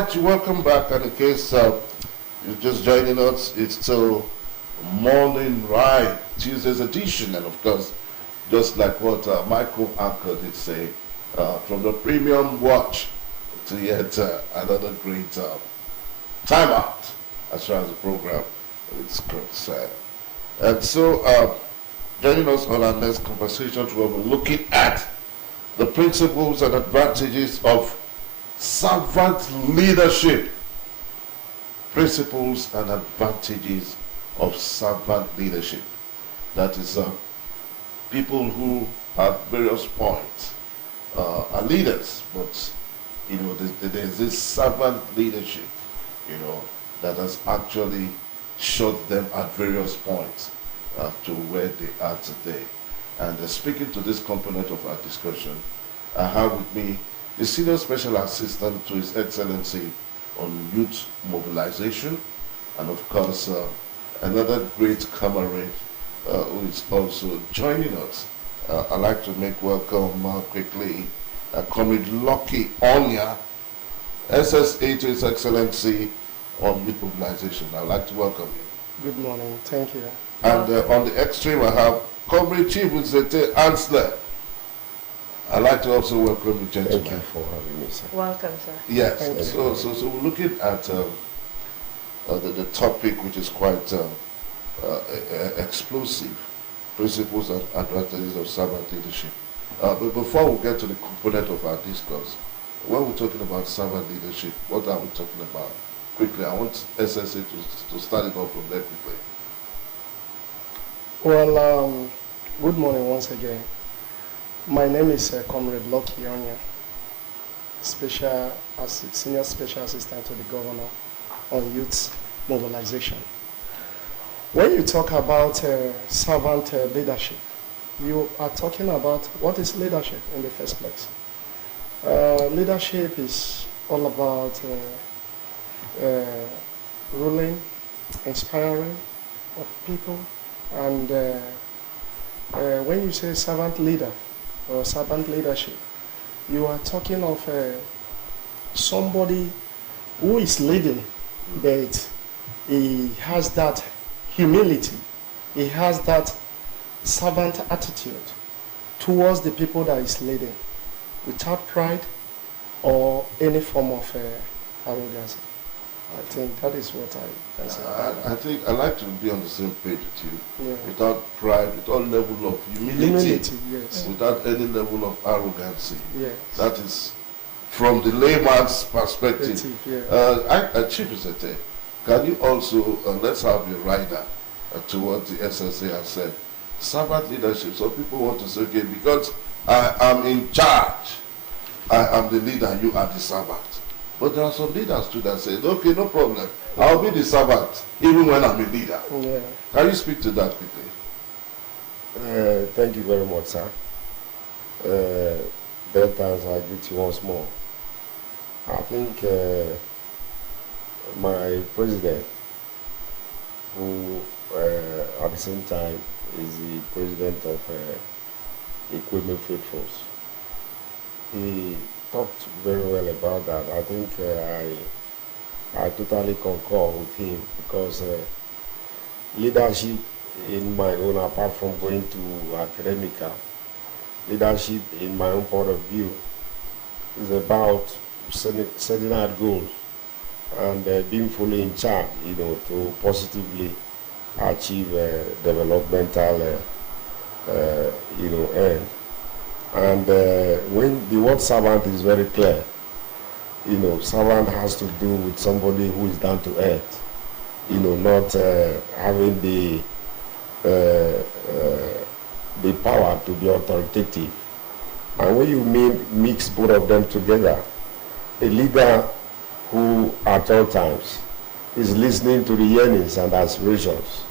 right, welcome back. And in case you're just joining us, it's still Morning Ride, Tuesday's edition. And of course, just like what Michael Anchor did say, from the premium watch to yet another great time out as far as the program is concerned. And so, joining us on our next conversation, we'll be looking at the principles and advantages of servant leadership. Principles and advantages of servant leadership. That is, people who at various points are leaders, but there's this servant leadership, that has actually shot them at various points to where they are today. And speaking to this component of our discussion, I have with me the Senior Special Assistant to His Excellency on Youth Mobilization, and of course, another great comrade who is also joining us. I'd like to make welcome quickly Comrade Lucky Onya, SSA to His Excellency on Youth Mobilization. I'd like to welcome you. Good morning. Thank you. And on the extreme, I have Comrade Chief Zete Ansler. I'd like to also welcome you, gentlemen. Thank you for having me, sir. Welcome, sir. Yes, so we're looking at the topic, which is quite explosive, principles and advantages of servant leadership. But before we get to the component of our discourse, when we're talking about servant leadership, what are we talking about? Quickly, I want SSA to start it off from there quickly. Well, good morning once again. My name is Comrade Lucky Onya, Senior Special Assistant to the Governor on Youth Mobilization. When you talk about servant leadership, you are talking about what is leadership in the first place. Leadership is all about ruling, inspiring of people, and when you say servant leader or servant leadership, you are talking of somebody who is leading, but he has that humility, he has that servant attitude towards the people that is leading, without pride or any form of arrogance. I think that is what I can say. I think I like to be on the same page with you. Yeah. Without pride, without level of humility, yes. without any level of arrogancy. Yes. That is from the layman's perspective. Yeah. Chief Zete, can you also, let's have your rider to what the SSA has said. Servant leadership, so people want to say, okay, because I am in charge, I am the leader, you are the servant. But there are some leaders too that say, okay, no problem, I'll be the servant even when I'm a leader. Yeah. Can you speak to that quickly? Thank you very much, sir. Deltans, I greet you once more. I think my president, who at the same time is the president of Equipment Field Force, he talked very well about that. I think I totally concur with him, because leadership in my own, apart from going to academica, leadership in my own point of view is about setting out goals and being fully in charge, to positively achieve developmental end. And when the word servant is very clear, servant has to do with somebody who is down to earth, not having the power to be authoritative. And when you mix both of them together, a leader who at all times is listening to the yearnings and aspirations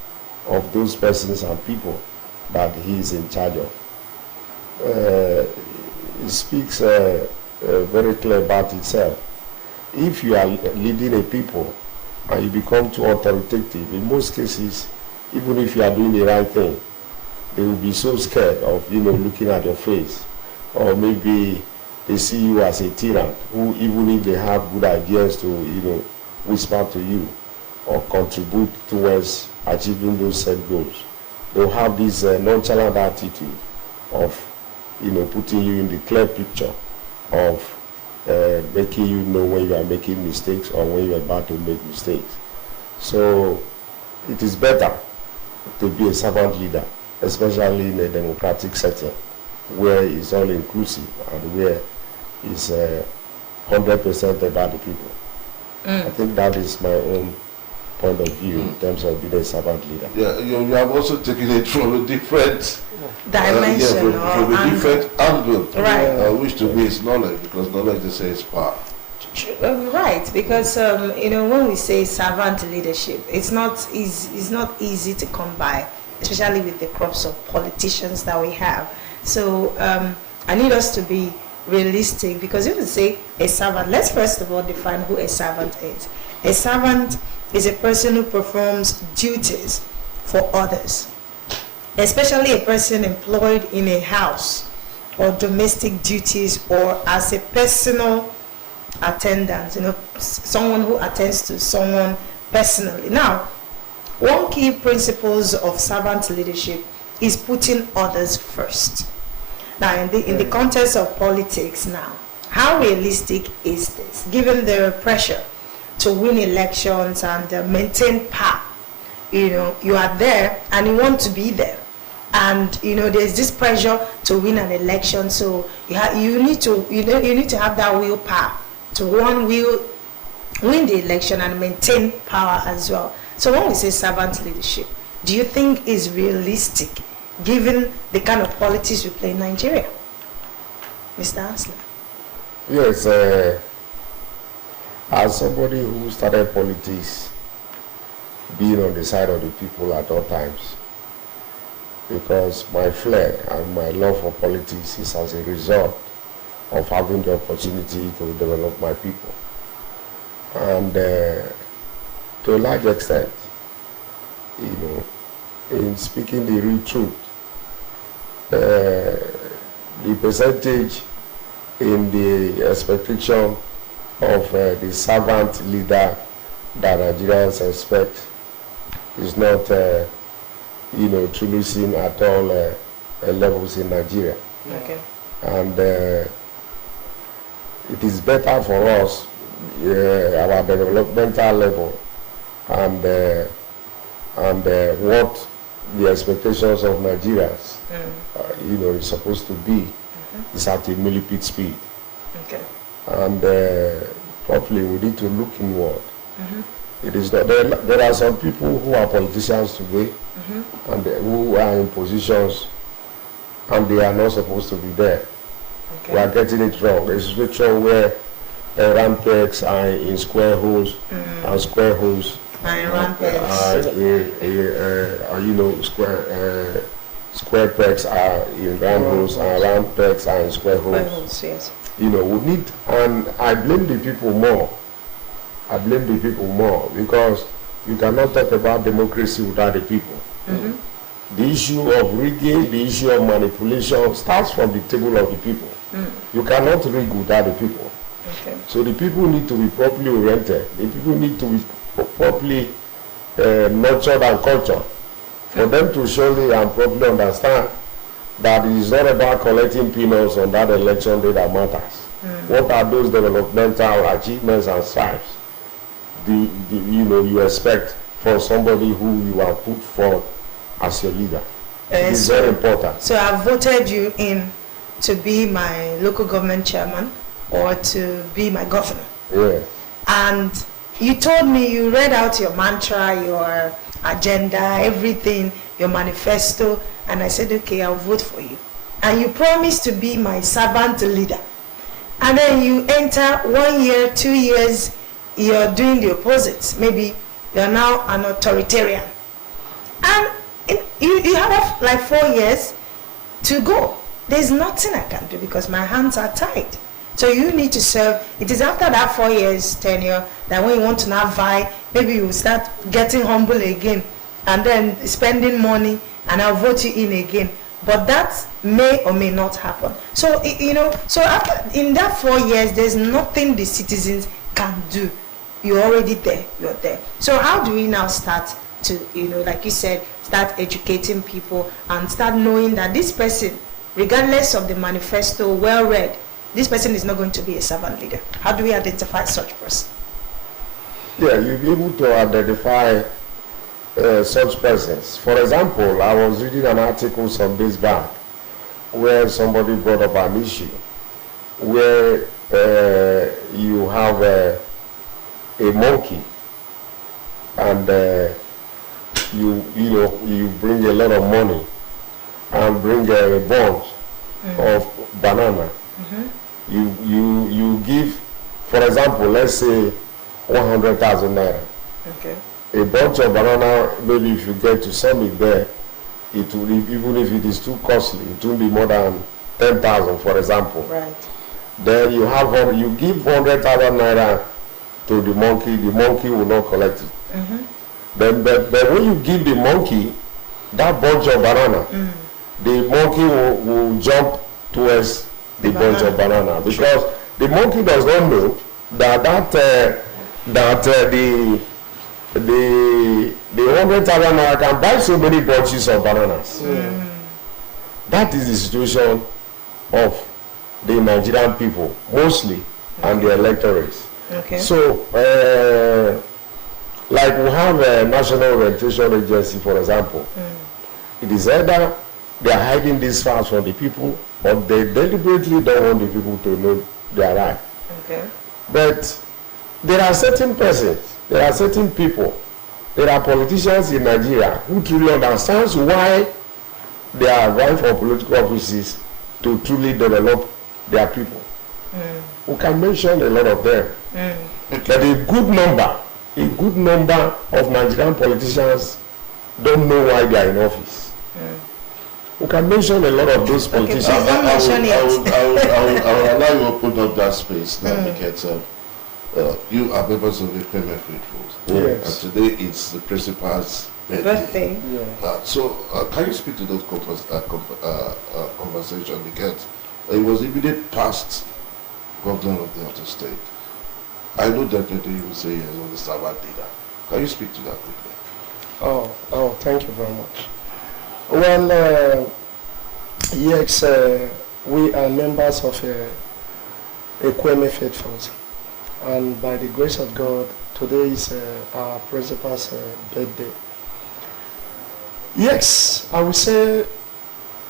of those persons and people that he is in charge of. It speaks very clear about itself. If you are leading a people and you become too authoritative, in most cases, even if you are doing the right thing, they will be so scared of looking at your face, or maybe they see you as a tyrant who, even if they have good ideas to, whisper to you or contribute towards achieving those set goals, they'll have this nonchalant attitude of, putting you in the clear picture of making you know when you are making mistakes or when you are about to make mistakes. So it is better to be a servant leader, especially in a democratic setting where it's all inclusive and where it's 100% about the people. I think that is my own point of view in terms of being a servant leader. Yeah, you have also taken it from a different dimension, from a different angle, right? Which to me is knowledge, because knowledge they say is power. Right, because when we say servant leadership, it's not easy to come by, especially with the crops of politicians that we have. So I need us to be realistic, because if we say a servant, let's first of all define who a servant is. A servant is a person who performs duties for others, especially a person employed in a house or domestic duties or as a personal attendant, someone who attends to someone personally. Now, one key principles of servant leadership is putting others first. Now, in the context of politics now, how realistic is this, given the pressure to win elections and maintain power? You are there and you want to be there, and there's this pressure to win an election, so you need to have that willpower to win the election and maintain power as well. So when we say servant leadership, do you think is realistic given the kind of politics we play in Nigeria? Mr. Aslan? Yes, as somebody who started politics, being on the side of the people at all times, because my flair and my love for politics is as a result of having the opportunity to develop my people. And to a large extent, in speaking the real truth, the percentage in the expectation of the servant leader that Nigerians expect is not, truly seen at all levels in Nigeria. Okay. And it is better for us, our developmental level, and what the expectations of Nigerians, is supposed to be, is at a millipede speed. Okay. And probably we need to look inward. It is not, there are some people who are politicians today, and who are in positions, and they are not supposed to be there. Okay. We are getting it wrong. There's a situation where round pegs are in square holes, and square holes square pegs are in round holes, and round pegs are in square holes. Yes. We need, and I blame the people more. Because you cannot talk about democracy without the people. The issue of rigging, the issue of manipulation starts from the table of the people. You cannot rig without the people. Okay. So the people need to be properly oriented. The people need to be properly nurtured and cultured for them to surely and properly understand that it is not about collecting peanuts on that election day that matters. What are those developmental achievements and strides you expect for somebody who you have put forward as your leader? It is very important. So I voted you in to be my local government chairman or to be my governor. Yeah. And you told me, you read out your mantra, your agenda, everything, your manifesto, and I said, okay, I'll vote for you. And you promised to be my servant leader. And then you enter 1 year, 2 years, you're doing the opposite. Maybe you're now an authoritarian. And you have like 4 years to go. There's nothing I can do because my hands are tied. So you need to serve. It is after that 4 years tenure that when you want to now vie, maybe you start getting humble again and then spending money, and I'll vote you in again. but that may or may not happen. So so after in that 4 years, there's nothing the citizens can do. You're already there. You're there. So how do we now start to, like you said, start educating people and start knowing that this person, regardless of the manifesto, well read, this person is not going to be a servant leader? How do we identify such person? Yeah, you'll be able to identify such persons. For example, I was reading an article some days back where somebody brought up an issue where you have a monkey and you bring a lot of money and bring a bunch of banana. You give, for example, let's say 100,000 naira. Okay. A bunch of banana, maybe if you get to sell it there, it will, even if it is too costly, it will be more than 10,000, for example. Right. Then you give 100,000 naira to the monkey will not collect it. Then when you give the monkey that bunch of banana, the monkey will jump towards the bunch of banana, because the monkey does not know that the 100,000 naira can buy so many bunches of bananas. That is the situation of the Nigerian people mostly, and the electorates. Okay. So, like we have a National Orientation Agency, for example. It is either they are hiding these facts from the people, or they deliberately don't want the people to know they are right. Okay. But there are certain persons, there are certain people, there are politicians in Nigeria who truly understand why they are vying for political offices to truly develop their people. We can mention a lot of them. But a good number of Nigerian politicians don't know why they are in office. We can mention a lot of those politicians. I will allow you to open up that space now, because you are members of the Premier Faithfuls. Yes. And today it's the principal's birthday. So can you speak to those conversation, because it was immediate past governor of the Delta State. I know definitely you will say he was the servant leader. Can you speak to that quickly? Oh, thank you very much. Well, yes, we are members of Ekweme Faithfuls, and by the grace of God, today is our principal's birthday. Yes, I would say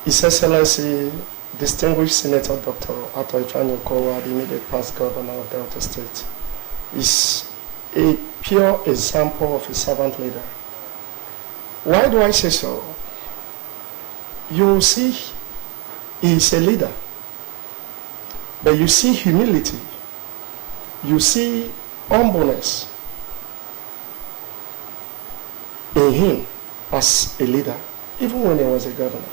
His Excellency, Distinguished Senator Dr. Ato Ifeanyi Okowa, the immediate past governor of Delta State, is a pure example of a servant leader. Why do I say so? You see, he is a leader, but you see humility, you see humbleness in him as a leader, even when he was a governor.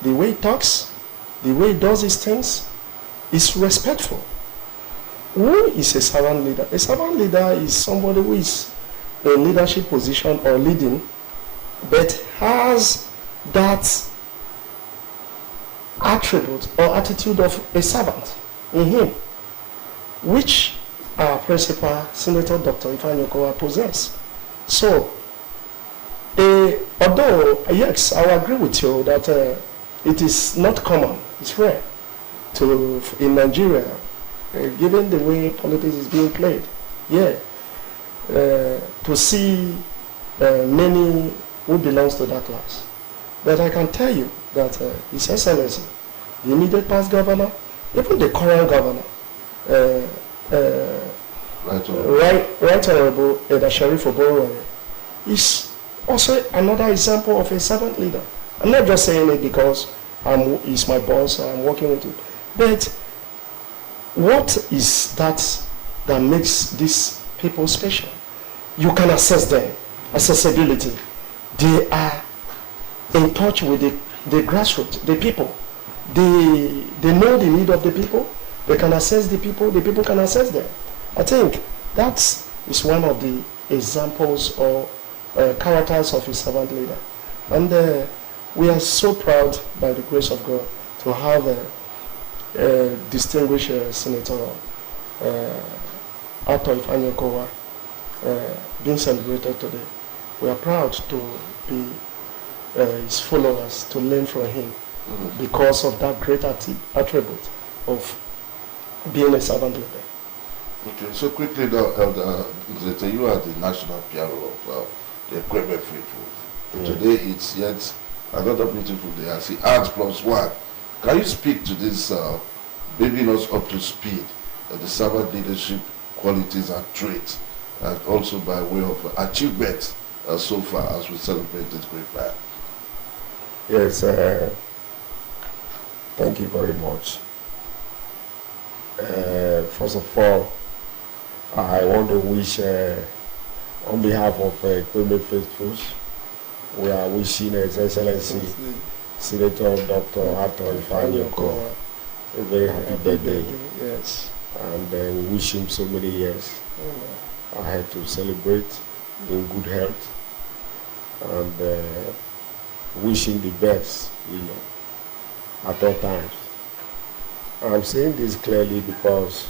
The way he talks, the way he does his things is respectful. Who is a servant leader? A servant leader is somebody who is in leadership position or leading, but has that attribute or attitude of a servant in him, which our principal, Senator Dr. Ifeanyi Okowa, possess. So, although, yes, I will agree with you that it is not common, it's rare in Nigeria, given the way politics is being played, to see many who belongs to that class. But I can tell you that His Excellency, the immediate past governor, even the current governor, Right Honorable Eda Sharif Oborowere, is also another example of a servant leader. I'm not just saying it because he's my boss, I'm working with him. But what is that makes these people special? You can assess them, accessibility. They are in touch with the grassroots, the people. They know the need of the people. They can assess the people can assess them. I think that is one of the examples or characters of a servant leader. And We are so proud, by the grace of God, to have a distinguished Senator Arthur Ifanyekowa being celebrated today. We are proud to be his followers, to learn from him because of that great attribute of being a servant leader. Okay, so quickly now, Elder Zeta, you are the national PRO of the Equipment Faithful. Today it's yet another beautiful day. I see Art Plus One. Can you speak to this, bringing us up to speed, the servant leadership qualities and traits, and also by way of achievements so far as we celebrate this great man? Yes, thank you very much. First of all, I want to wish, on behalf of Equipment Faithfuls, we are wishing His Excellency Senator Dr. Arthur Ifanyekowa a very happy birthday. Yes. And we wish him so many years ahead to celebrate in good health, and wishing the best, at all times. I'm saying this clearly because,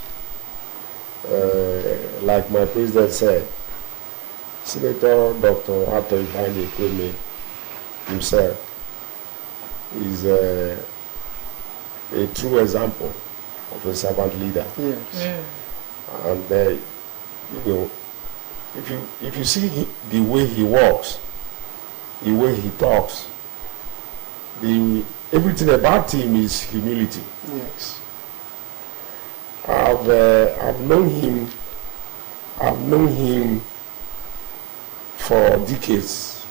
like my president said, Senator Dr. Arthur Ifanyekowa himself is a true example of a servant leader. Yes. And if you see the way he walks, the way he talks, everything about him is humility. Yes. I've known him for decades,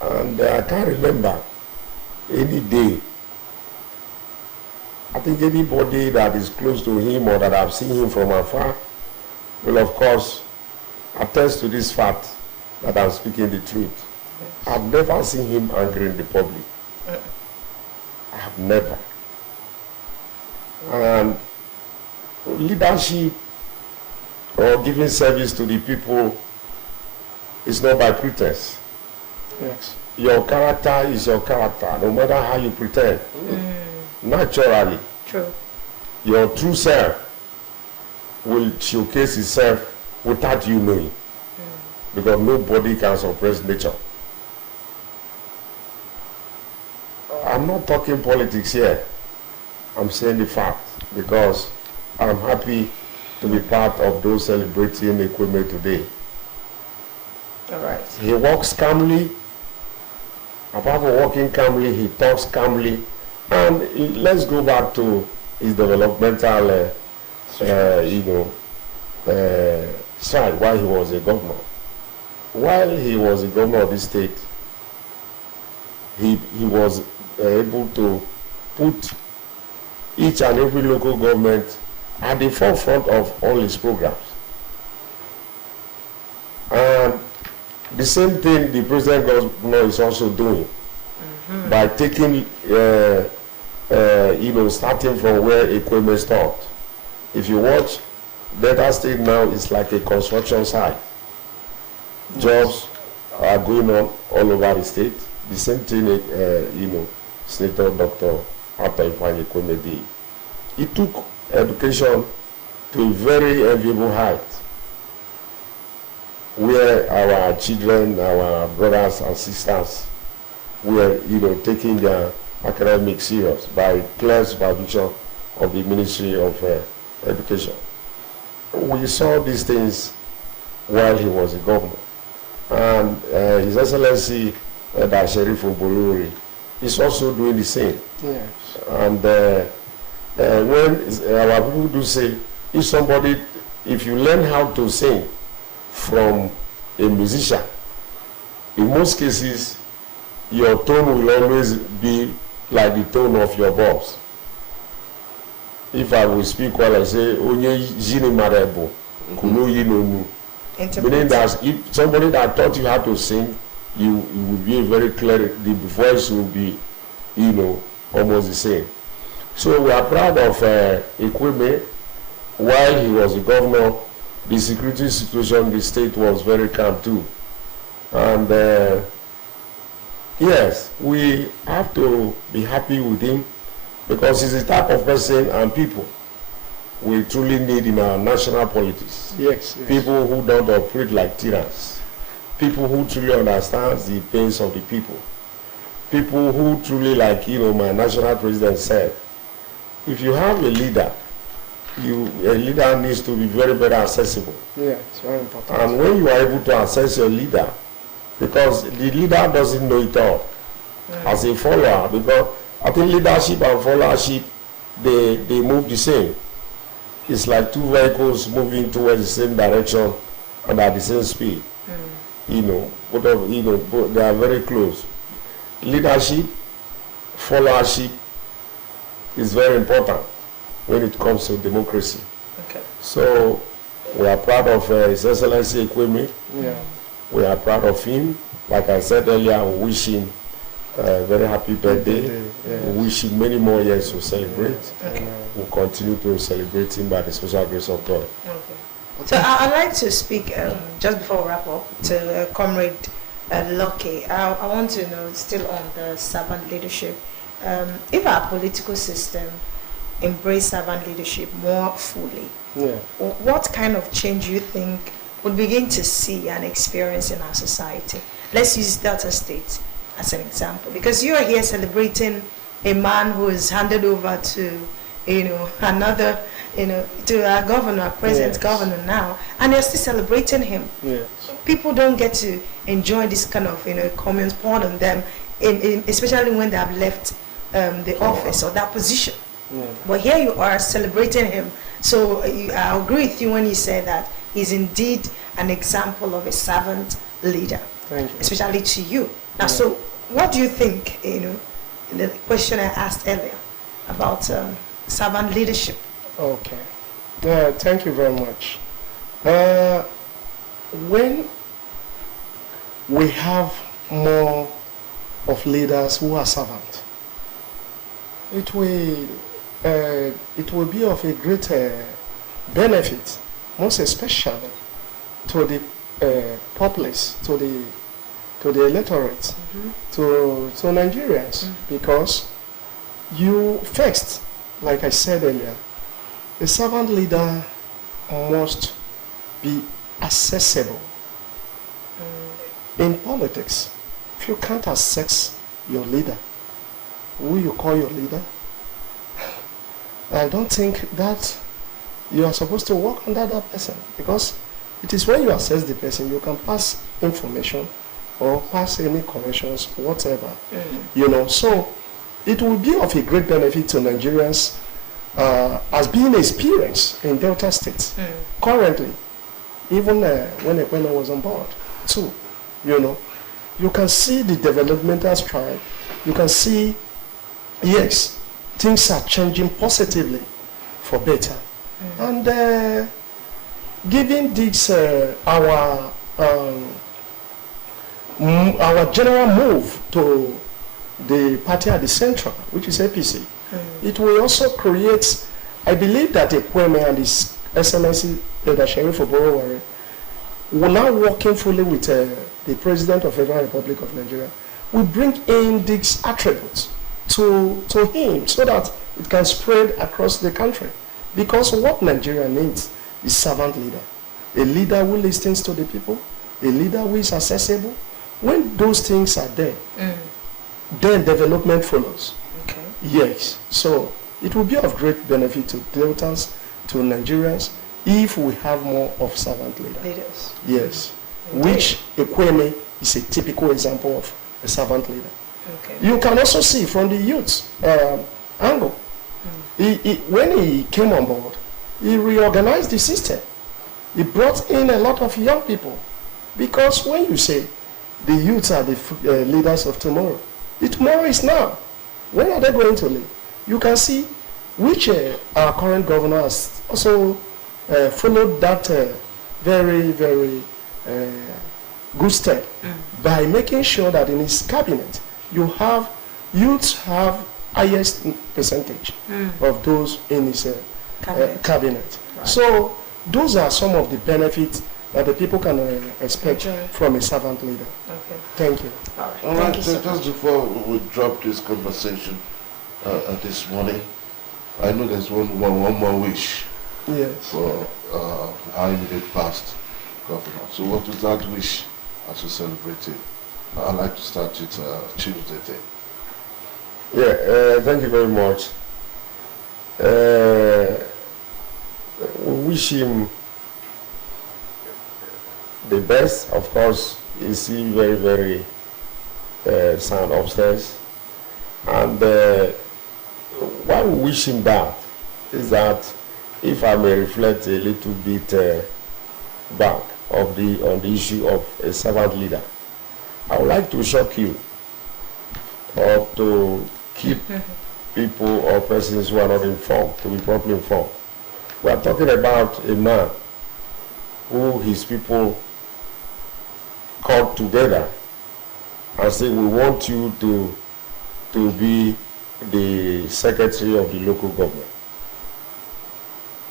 and I can't remember any day. I think anybody that is close to him or that I've seen him from afar will, of course, attest to this fact that I'm speaking the truth. Yes. I've never seen him angry in the public. I have never. And leadership or giving service to the people is not by pretense. Yes. Your character is your character, no matter how you pretend. Naturally. True. Your true self will showcase itself without you knowing. Because nobody can suppress nature. I'm not talking politics here. I'm saying the fact because I'm happy to be part of those celebrating Equipment today. All right. He walks calmly. Apart from walking calmly, he talks calmly. And let's go back to his developmental, side while he was a governor. While he was a governor of this state, he was able to put each and every local government at the forefront of all his programs. And the same thing the present governor is also doing by taking, starting from where Equipment stopped. If you watch, Delta State now is like a construction site. Jobs are going on all over the state. The same thing, Senator Dr. Arthur Ifanyekowa did. He took education to a very enviable height, where our children, our brothers and sisters were, taking their academic serious by clear supervision of the Ministry of Education. We saw these things while he was a governor. And His Excellency Sheriff Oborori is also doing the same. Yes. And when our people do say, if you learn how to sing from a musician, in most cases, your tone will always be like the tone of your boss. If I will speak while I say, Onye jini marebo, kuno yinonu. Meaning that if somebody that taught you how to sing, you will be very clear, the voice will be, almost the same. So we are proud of Equipment. While he was a governor, the security situation in the state was very calm too. And Yes, we have to be happy with him because he's the type of person and people we truly need in our national politics. Yes, yes. People who don't operate like tyrants. People who truly understand the pains of the people. People who truly, like, my national president said, if you have a leader, a leader needs to be very, very accessible. Yeah, it's very important. And when you are able to access your leader, because the leader doesn't know it all, as a follower, because I think leadership and followership, they move the same. It's like two vehicles moving towards the same direction and at the same speed. Both they are very close. Leadership, followership is very important when it comes to democracy. Okay. So we are proud of His Excellency Ekweme. Yeah. We are proud of him. Like I said earlier, we wish him a very happy birthday. Yes. We wish him many more years to celebrate. Okay. We'll continue to celebrate him by the special grace of God. Okay. So I'd like to speak, just before we wrap up, to Comrade Lucky. I want to know, still on the servant leadership, if our political system embrace servant leadership more fully, what kind of change you think we'll begin to see and experience in our society? Let's use Delta State as an example, because you are here celebrating a man who is handed over to, another, to our governor, our present governor now, and you're still celebrating him. Yes. People don't get to enjoy this kind of, comments poured on them, especially when they have left the office or that position. Yeah. But here you are celebrating him. So I agree with you when you say that he's indeed an example of a servant leader, Thank you. especially to you. Now, so what do you think, the question I asked earlier about servant leadership? Okay. Thank you very much. When we have more of leaders who are servants, it will be of a great benefit, most especially to the populace, to the electorate, to Nigerians, because you first, like I said earlier, a servant leader must be accessible. In politics, if you can't access your leader, who you call your leader, I don't think that you are supposed to work under that person, because it is when you assess the person you can pass information or pass any corrections, whatever. So it will be of a great benefit to Nigerians as being experienced in Delta State currently, even when Ekweme was on board too. You can see the developmental stride. You can see, yes, things are changing positively for better. And given this our general move to the party at the central, which is APC, it will also create, I believe that Ekweme and his Excellency Elder Sheriff Oboroware will now working fully with the President of the Federal Republic of Nigeria, will bring in these attributes to him so that it can spread across the country. Because what Nigeria needs is servant leader. A leader who listens to the people, a leader who is accessible. When those things are there, then development follows. Okay. Yes. So it will be of great benefit to Deltans, to Nigerians, if we have more of servant leaders. Yes. Indeed. Which Ekweme is a typical example of a servant leader. Okay. You can also see from the youth angle. When he came on board, he reorganized the system. He brought in a lot of young people. Because when you say the youths are the leaders of tomorrow, the tomorrow is now. When are they going to lead? You can see which our current governor has also followed that very, very good step by making sure that in his cabinet, youths have highest percentage of those in his cabinet. Right. So those are some of the benefits that the people can expect from a servant leader. Okay. Thank you. All right. All Thank right, you so so just much. before we drop this conversation this morning, I know there's one more wish Yes. for our immediate past governor. So what was that wish as we celebrate it? I'd like to start with Chief Zete. Yeah, thank you very much. We wish him the best. Of course, he's still very, very sound upstairs. And why we wish him that is that, if I may reflect a little bit back on the issue of a servant leader, I would like to shock you or to keep people or persons who are not informed to be properly informed. We are talking about a man who his people called together and say, we want you to be the secretary of the local government.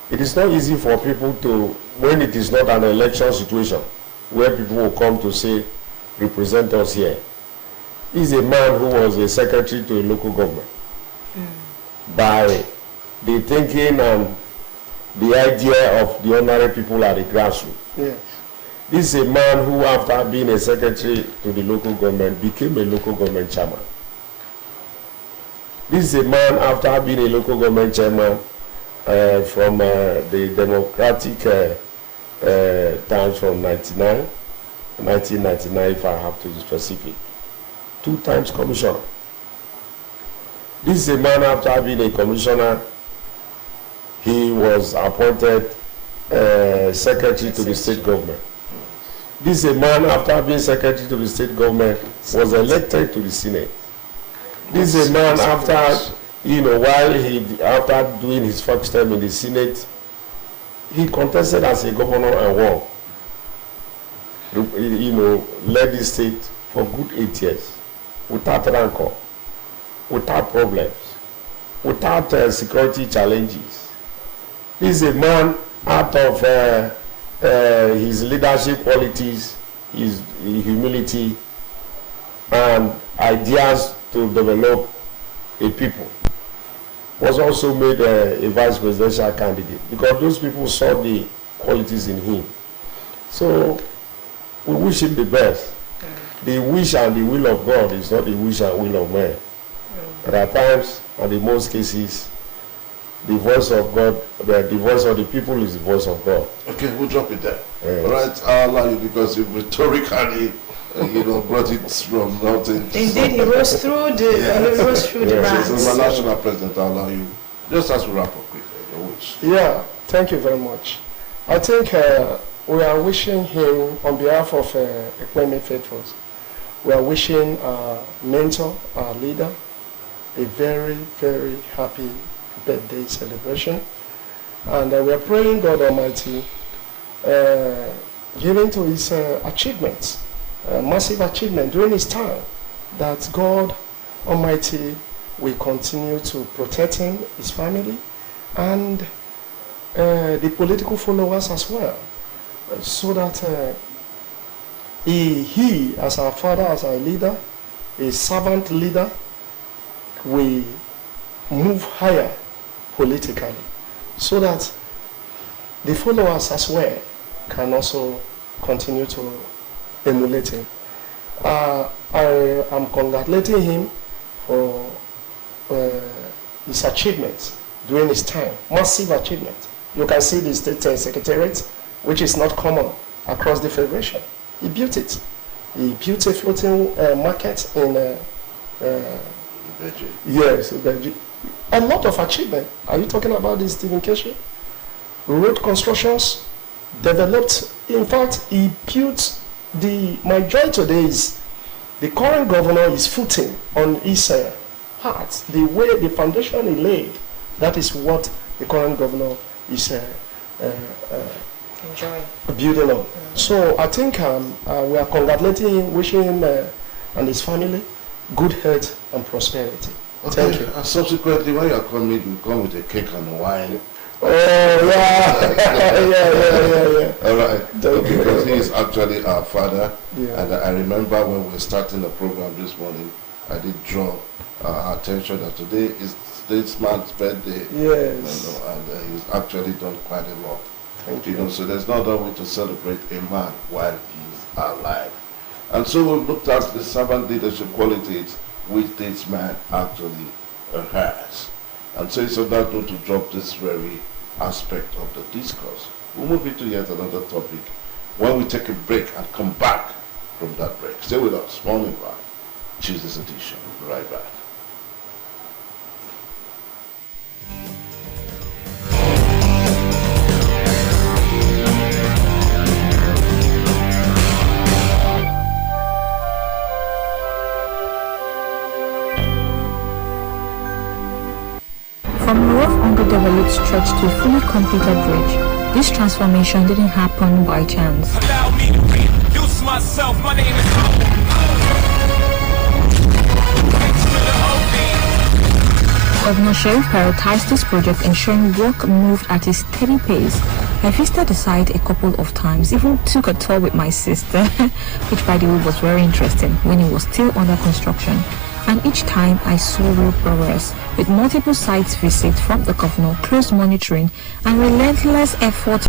It is not easy for people to, when it is not an election situation, where people will come to say, represent us here. He's a man who was a secretary to a local government. By the thinking and the idea of the ordinary people at the grassroots. Yes. This is a man who, after being a secretary to the local government, became a local government chairman. This is a man, after being a local government chairman from the democratic times from 1999, if I have to be specific, 2 times commissioner. This is a man, after being a commissioner, he was appointed secretary to the state government. This is a man, after being secretary to the state government, was elected to the Senate. This is a man, after, after doing his first term in the Senate, he contested as a governor and won. Led the state for good 8 years, without rancor, without problems, without security challenges. This is a man, out of his leadership qualities, his humility, and ideas to develop a people, was also made a vice presidential candidate, because those people saw the qualities in him. So we wish him the best. The wish and the will of God is not the wish and will of man. But at times, and in most cases, the voice of God, the voice of the people is the voice of God. Okay, we'll drop it there. Yeah. All right, I'll allow you, because you rhetorically, brought it from nothing. Indeed, he rose through the So, ranks. as a national president, I'll allow you, just as we wrap up quickly, your wish. Yeah, thank you very much. I think we are wishing him, on behalf of Ekweme Faithfuls, we are wishing our mentor, our leader, a very, very happy birthday celebration. And we are praying God Almighty, given to his achievements, massive achievement during his time, that God Almighty will continue to protect him, his family, and the political followers as well, so that he, as our father, as our leader, a servant leader, will move higher politically, so that the followers as well can also continue to emulate him. I am congratulating him for his achievements during his time, massive achievement. You can see the state secretariat, which is not common across the federation. He built it. He built a floating market in yes, a lot of achievement. Are you talking about this, Stephen Keshi? Road constructions developed. In fact, he built my joy today is the current governor is footing on his heart. The way, the foundation he laid, that is what the current governor is building on. So I think we are congratulating him, wishing him and his family good health and prosperity. Okay. Thank you. And subsequently, when you are coming, you come with a cake and a wine. Oh, yeah. Yeah. All right. Because he is actually our father. Yeah. And I remember when we were starting the program this morning, I did draw our attention that today is this man's birthday. Yes. And he's actually done quite a lot. Thank You know, so there's no other way to celebrate a man while he's alive. And so we've looked at the servant leadership qualities which this man actually has. And so it's on that note to drop this very aspect of the discourse. We'll move into yet another topic when we take a break and come back from that break. Stay with us. Morning Vibe, Tuesday's edition. We'll be right back. From a rough, underdeveloped stretch to a fully completed bridge, this transformation didn't happen by chance. Allow me to reintroduce myself. My name is Governor Sheriff prioritized this project, ensuring work moved at a steady pace. I visited the site a couple of times, even took a tour with my sister, which by the way was very interesting when it was still under construction. And each time I saw real progress, with multiple sites visits from the governor, close monitoring, and relentless effort